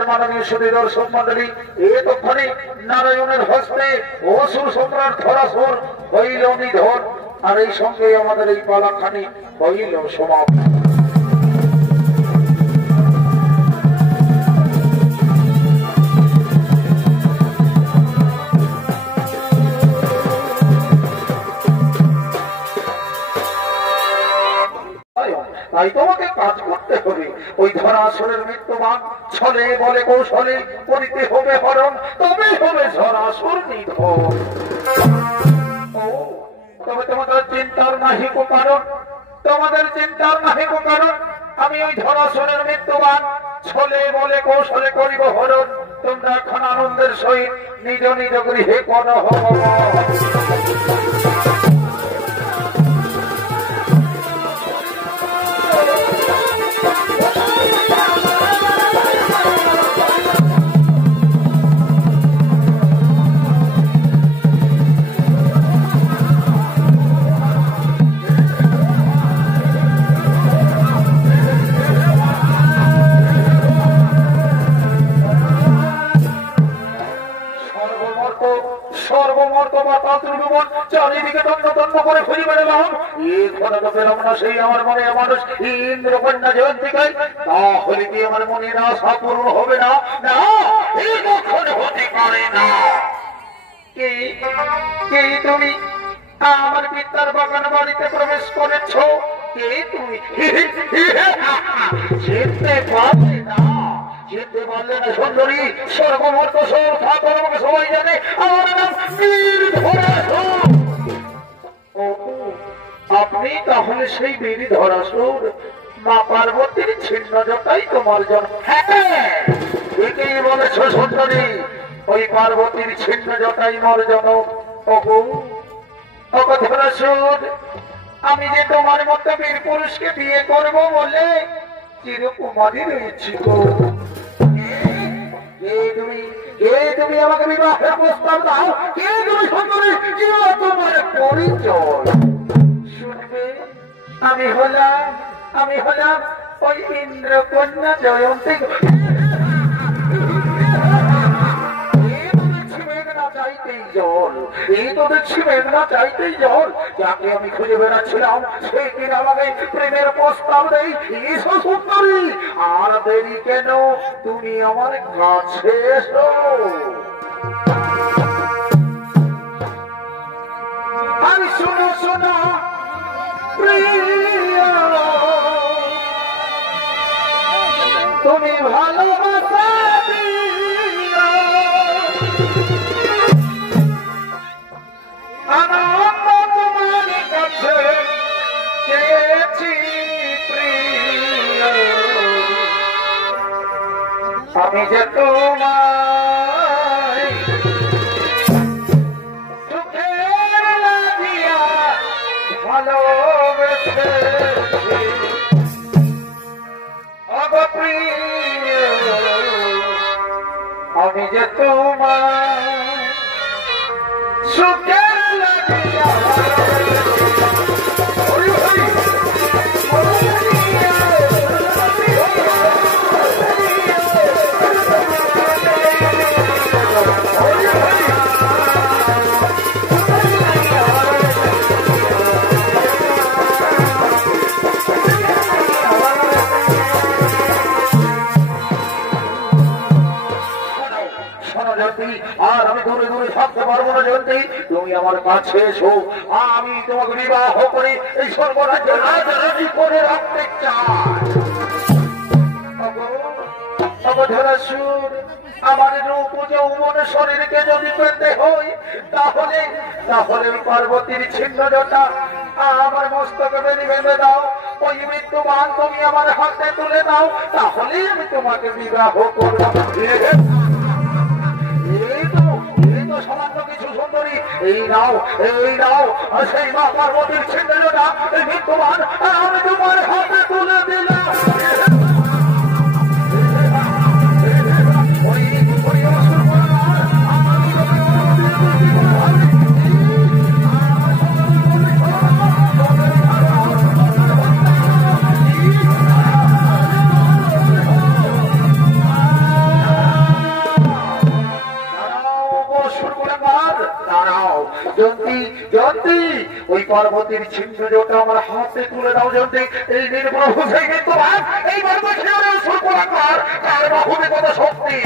নমস্কার মাননীয় সুধী দর্শক মন্ডলী, এতক্ষণে নারায়ণের হস্তে অসুর সম্রাট ধরাসুর হইল নিধন, আর এই সঙ্গে আমাদের এই পালাখানি হইল সমাপ্ত। তাই তোমাকে কাজ করতে হবে, ওই ধরাসুরের মৃত্যুবান ছলে বলে কৌশলে করিতে হবে হরণ, তবে হবে ধরাসুর নিধন। তবে তোমাদের চিন্তার নাহিক কারণ, তোমাদের চিন্তার নাহিক কারণ, আমি ওই ধরাসুরের মৃত্যুবান ছলে বলে কৌশলে করিব হরণ। তোমরা এখন আনন্দের সহিত নিজ নিজ গৃহে কলহ। চারিদিকে তন্ন তন্ন করে খুঁজে বেড়ালাম, এখানে তো পেলাম না সেই আমার মনে মানুষ ইন্দ্রকন্যা জয়ন্তিকায়। তাহলে কি আমার মনের আশা পূর্ণ হবে না? না, এই কখন হতে পারে না। কে তুমি আমার পিতার বাগান বাড়িতে প্রবেশ করেছ? কে তুমি? যেতে পারবে না, যেতে পারলে না সুন্দরী। স্বর্গমর্ত সব ঠাকুর আমাকে সবাই জানে, আমার নাম বীর ধরাসুর। আপনি তাহলে সেই বীর ধরাসুর, মা পার্বতীর ছিন্ন জটাই তোমার জন্ম? হ্যাঁ, একেই বলেছ সুন্দরী, ওই পার্বতীর ছিন্ন জটাই মোর জন্ম। ধরাসুর, আমি যে তোমার মতো বীর পুরুষকে বিয়ে করব বলে চিরকুমারী রয়েছি গো। তুমি আমাকে বিবাহের প্রস্তাব দাও, কে তুমি সুন্দরী, কি তোমার পরিচয়? শুনবে, আমি হলাম ওই ইন্দ্রকন্যা জয়ন্তী। এই তো দেখছি মেঘনা চাইতেই জল। যাকে আমি খুঁজে বেড়াচ্ছিলাম সেই দিন আমাকে প্রেমের প্রস্তাব দেই। এসো সুন্দরী, আর দেরি কেন, তুমি আমার কাছে এসো। আর শোনো শোনো প্রিয়, তুমি ভালোবাসা আমি যে তোমায় সুখের লাগিয়া ভালোবেসেছি, অগপ্রিয় আমি যে তোমায় সুখের লাগিয়া আর আমি দূরে দূরে থাকতে পারবো না জয়ন্তী, তুমি আমার কাছে এসো। আমি তোমাকে বিবাহ করে এই সর্বরাজ্য রাজি করে রাখতে চাই। ধরাসুর, আমার রূপ যৌবন শরীরকে যদি পেতে হয়, তাহলে পার্বতীর ছিন্ন জটা আমার মস্তকে বেঁধে দাও। ওই মৃত্যুবান তুমি আমার হাতে তুলে দাও, তাহলেই আমি তোমাকে বিবাহ করবো। সামান্য কিছু সুন্দরী, এই নাও সেই মা পার্বতীর ছিন্ন জটা মৃত্যুবান আমি তোমার হাতে তুলে দিলাম। জয়ন্তী জয়ন্তী ওই পার্বতীর ছিন্ন জোটা আমার হাতে তুলে দাও জয়ন্তী। এই দিন প্রভু সেই কিন্তু এই কার বাহুতে কত শক্তি।